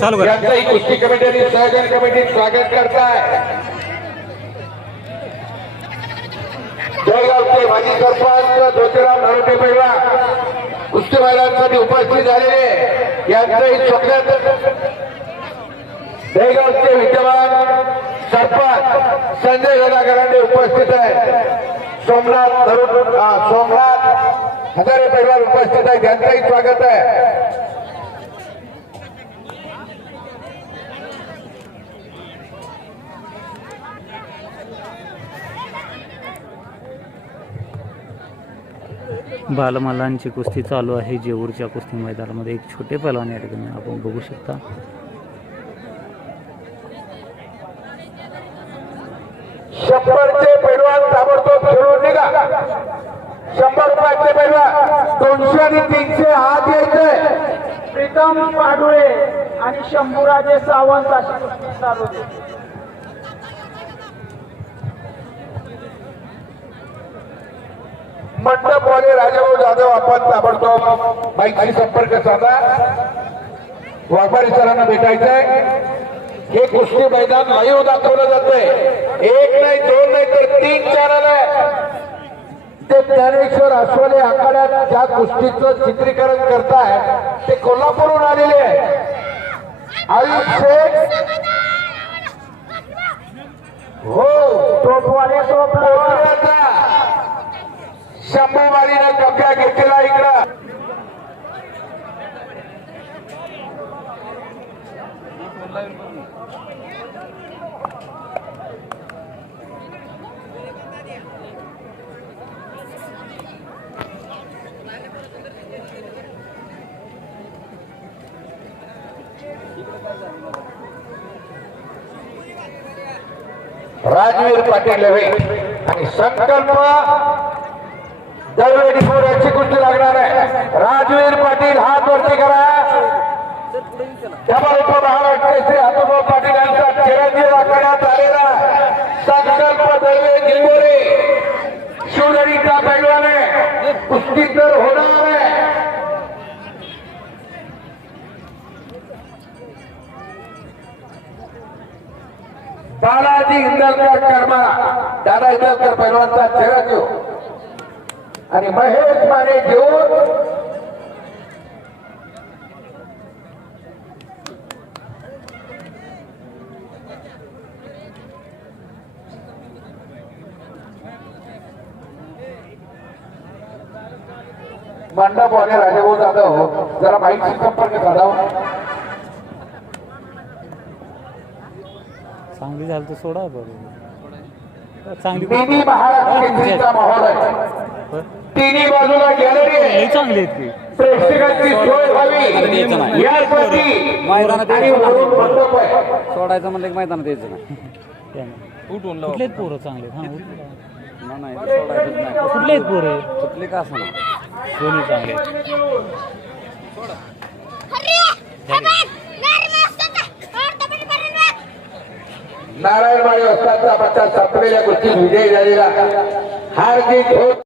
चालू यांचाही कुस्ती कमिटी आणि सहकारी कमिटी स्वागत करताय. जळगावचे माजी सरपंच ज्योतिराम नरोटे पैलवा कुस्ती महिलांसाठी उपस्थित झालेले यांचंही स्वागत. जयगावचे विद्यमान सरपंच संजय गदाकरांनी उपस्थित आहे. सोमनाथ सोमनाथ हजारे परिवार उपस्थित आहे. त्यांचंही स्वागत आहे. बालमल्लांची कुस्ती चालू आहे. जेऊरच्या कुस्ती मैदानामध्ये एक छोटे पैलवान या ठिकाणी आपण बघू शकता. शंभरचे पैलवान ताबडतोब खेळून निघा. शंभर पाचशे पैलवान दोनशे आणि तीनशे हात यायचे प्रीतम पाडुळे आणि शंभूराजे सावंत अशी कुस्ती चालू आहे. मंडपवाले राजाभाऊ जाधव आपण ताबडतोब बाईकशी संपर्क साधा. व्यापारी सरांना भेटायचंय. हे कुस्ती मैदान लाईव्ह दाखवलं जातंय. एक नाही दोन नाही तर तीन चॅनल आहे. ते ज्ञानेश्वर आसवाले आखाड्यात ज्या कुस्तीचं चित्रीकरण करताय ते कोल्हापूरहून आलेले आहे. आयुष शेख. हो तो राजवीर पाटील आणि संकल्प दरवेळी यांची कुस्ती लागणार आहे राजवीर पाटील हात वरती करा डबल उप महाराष्ट्र श्री हातूभाऊ पाटील यांचा चिरंजीव करण्यात आलेला संकल्प दरवे निंबोरे शिवदरीचा पैलवान आहे कुस्ती तर होणार आहे. बालाजी इंदलकर कर्मा दादा इंदलकर पैलवानचा चेहरा देऊ आणि महेश माने घेऊन मंडपवाले राजाभाऊ जाधव जरा माहिती संपर्क साधावा चांगली झाली तर सोडा बरोबर चांगली मिनी महाराष्ट्र केसरीचा माहोल आहे. होय. तिन्ही बाजूला गॅलरी आहे. चांगली आहेत की प्रेक्षकांची सोय व्हावी. यासाठी मैदानात आणि यायचं वरून मंडप आहे सोडायचं म्हणलं की मैदानात यायचं नाही. त्यामुळे. कुठले आहेत पोरं चांगले? आहेत? उठले. नाही, नाही सोडायचंच नाही. कुठले आहेत पोरं? कुठली का असं ना दोन्ही चांगले नारायण माळी वस्तादचा बच्चा संपलेल्या गोष्टी विजयी झालेला हार्दिक